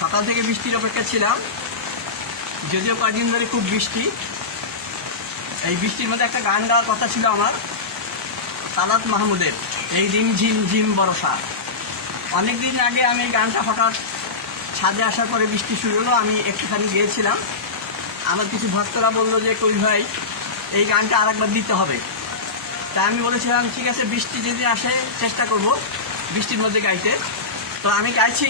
সকাল থেকে বৃষ্টির অপেক্ষা ছিলাম। যদিও কয়েকদিন ধরে খুব বৃষ্টি। এই বৃষ্টির মধ্যে একটা গান গাওয়ার কথা ছিল আমার। সালাত মাহমুদের, এই দিন ঝিম ঝিম বরসা অনেক দিন আগে আমি গানটা হঠাৎ ছাদে আসার পরে বৃষ্টি শুরু হলো, আমি একটুখানি গিয়েছিলাম। আমার কিছু ভক্তরা বলল যে, কবি ভাই, এই গানটা আরেকবার দিতে হবে। তা আমি বলেছিলাম, ঠিক আছে, বৃষ্টি যদি আসে, চেষ্টা করব বৃষ্টির মধ্যে গাইতে। তো আমি গাইছি।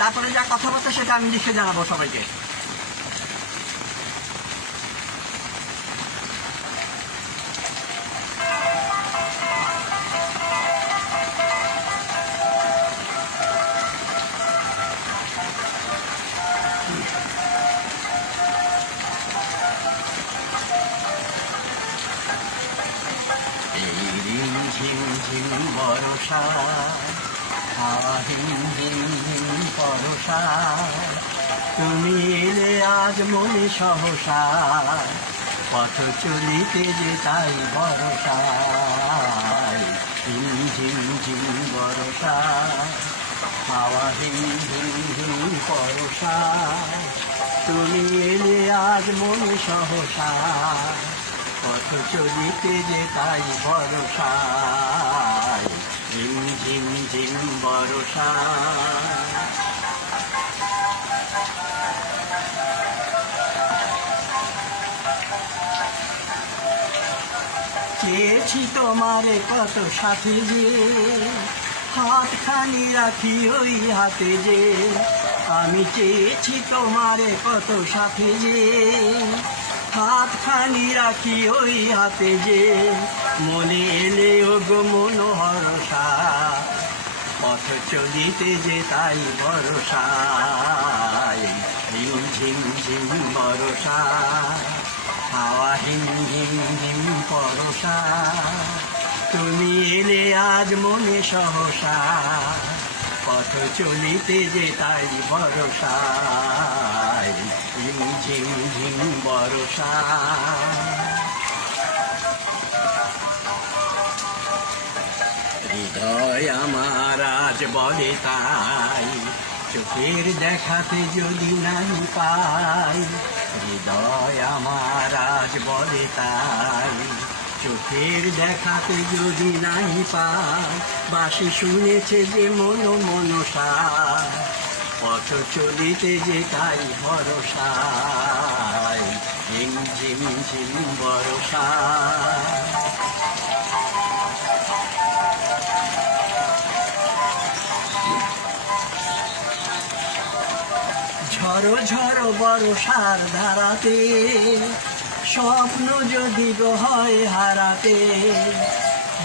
তারপরে যা কথাবার্তা সেটা আমি লিখে জানাব সবাইকে। বরষা হাওয়া হিম হিম হিম, পরশা। তুমি এলে আজ মনে সহসা, পথ চলিতে যে তাই ভরসা। হিম ঝিম ঝিম বরষা হাওয়া, হিম হিম হিম, পরশা। তুমি এলে আজ মনে সহসা, পথ চলিতে যে তাই ভরসায় ঝিম ঝিম বরসা চেয়েছি তোমারে কত সাথে যে, হাতখানি রাখি ওই হাতে যে। আমি চেয়েছি তোমারে কত সাথে যে, হাতখানি রাখি ওই হাতে যে। মনে এলে ও গো মনোহরসা পথ চলিতে যে তাই ভরসায়, ঝিম ঝিম ঝিম বরসা হাওয়া, হিম হিম হিম পরসা। তুমি এলে আজ মনে সহসা পথ চলিতে যে তাই ভরসায়, ঝিম ঝিম ঝিম বরসা হৃদয় বলে তাই, চোখের দেখাতে যদি নাই পাই, হৃদয় আমার বলে তাই, চোখের দেখাতে যদি নাই পাই বাসি শুনেছে যে মন মনসা, পথ চলিতে যে তাই ভরসায় ঝিম ঝিম ঝিম বরসা। ঝড়ো ঝড়ো বরসার ধারাতে, স্বপ্ন যদি হয় হারাতে,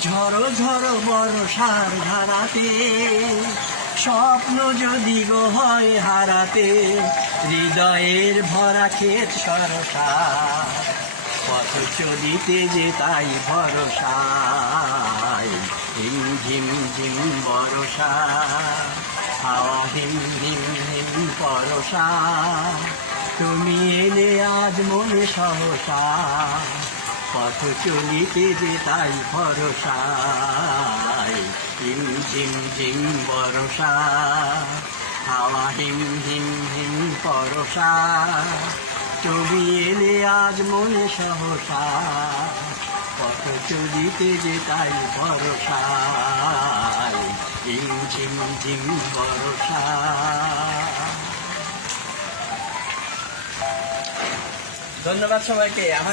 ঝড়ো ঝড়ো বরসার ধারাতে, স্বপ্ন যদি হয় হারাতে, হৃদয়ের ভরা ক্ষেত সরসা, পথ চলিতে যে তাই ভরসায় হিম ঝিম ঝিম বরসা হাওয়া হিম হিম পরশা তুমি এলে আজ মনে সহসা। পথ চলিতে যে তাই ভরসায় হিম ঝিম ঝিম বরসা। হাওয়া হিম হিম হিম পরশা তুমি এলে আজ মনে সহসা। পথ চলিতে যে তাই ভরসায় ঝিম ঝিম ঝিম বরসা। ধন্যবাদ সবাইকে। আমার